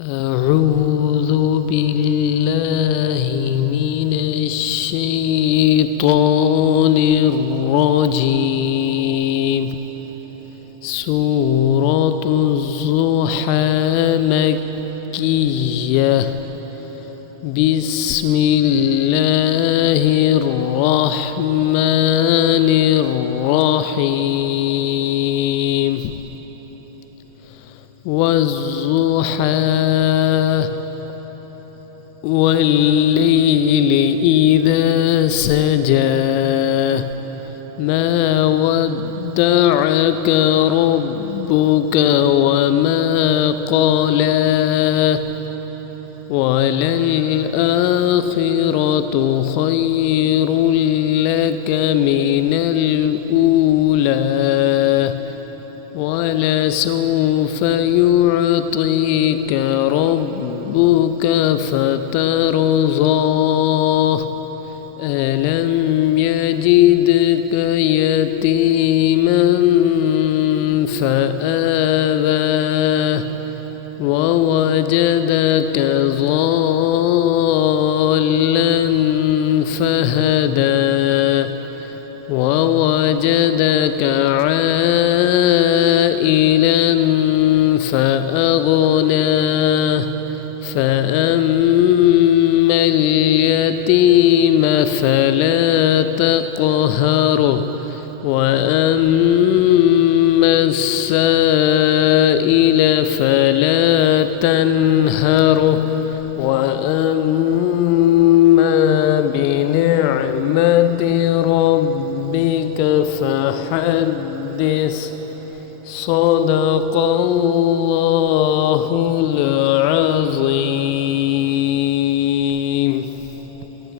أعوذ بالله من الشيطان الرجيم. سورة الضحى مكية. بسم الله الرحمن الرحيم. والضحى والليل إذا سجى ما ودعك ربك وما قلى وللآخرة خير لك من الأولى ولسوف يعطيك ربك فترضاه. ألم يجدك يتيما فآوى ووجدك ضالا فهدى ووجدك عائلا فأغنى. فأما اليتيم فلا تقهر وأما السائل فلا تنهر وأما بنعمة ربك فحدث. صدق الله.